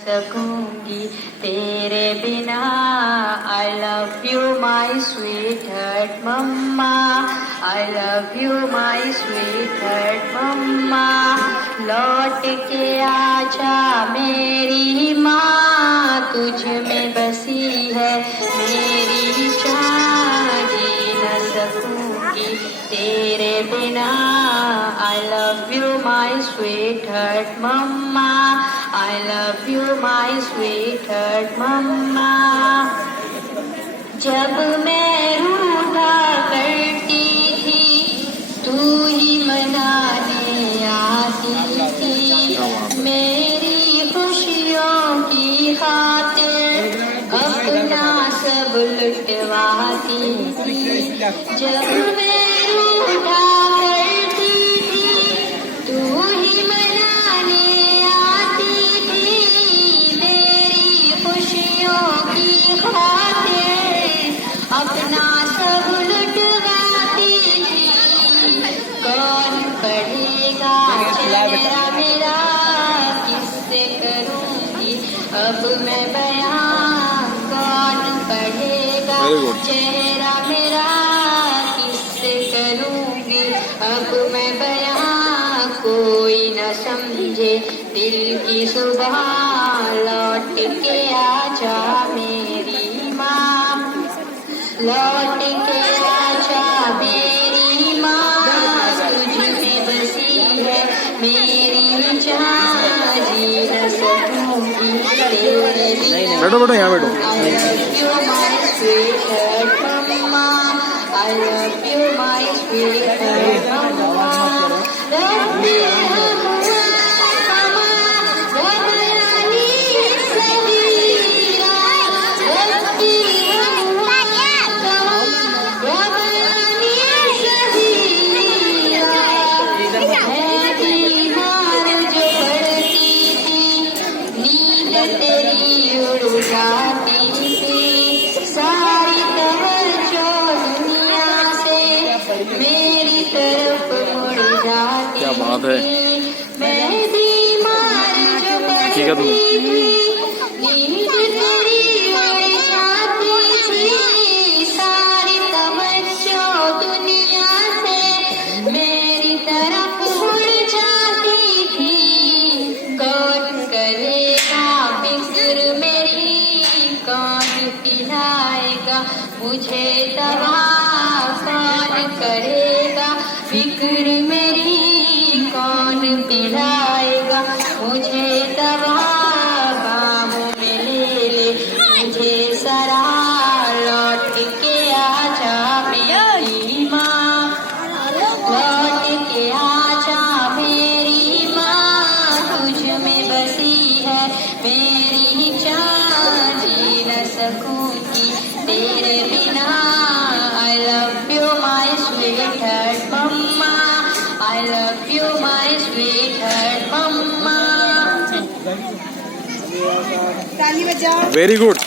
सकूंगी तेरे बिना। I love you my sweetheart mama, I love you my sweetheart मम्मा। लौट के आजा मेरी माँ, तुझ में बसी है मेरी जान, जी न सकूंगी तेरे बिना। I love you my sweetheart mama, I love you my sweetheart मम्मा। जब मैं रूठा करती थी तू ही मनाने आती थी, मेरी खुशियों की खातिर अपना सब लुटवाती थी। जब मैं रूठा करती थी तू ही मनाने आती थी, मेरी खुशियों की खातिर अपना सब लुटवाती थी। कौन पढ़ेगा चेहरा मेरा, किससे करूंगी अब मैं बयां। कौन पढ़ेगा चेहरा मेरा, किससे करूंगी अब मैं बयां। कोई न समझे दिल की सुबह, लौट के आजा मेरी माँ, लौट के आजा मेरी माँ। तुझ में बसी है मेरी जान, जी न सकूंगी तेरे बिना। बैठो बैठो यहाँ बैठो। I love you my sweetheart mama, I love you my sweetheart मम्मा। रब्बी हुआ कमा रब्बानी सगीरा, रब्बी हुआ कमा रब्बानी सगीरा। मैं बीमार जो पड़ती थी, नींद तेरी उड़ जाती थी। सारी तवज्जो दुनिया से मेरी तरफ मुड़ जाती क्या बात है। थी। मैं बीमार जो ठीक है तुम। पड़ती थी, नींद तेरी उड़ जाती थी। सारी तवज्जो दुनिया से मेरी तरफ मुड़ जाती थी। कौन करेगा फिक्र मेरी, कौन पिलाएगा मुझे दवा। कौन करेगा फिक्र मेरी, कौन पिलाएगा मुझे दवा। बाहों में ले ले मुझे सरा, लौट के आजा मेरी माँ, लौट के आजा मेरी माँ। तुझ में बसी है मेरी जान, जी न सकूंगी तेरे बिना। I love you my sweetheart mama, I love you my sweetheart mama. Very good.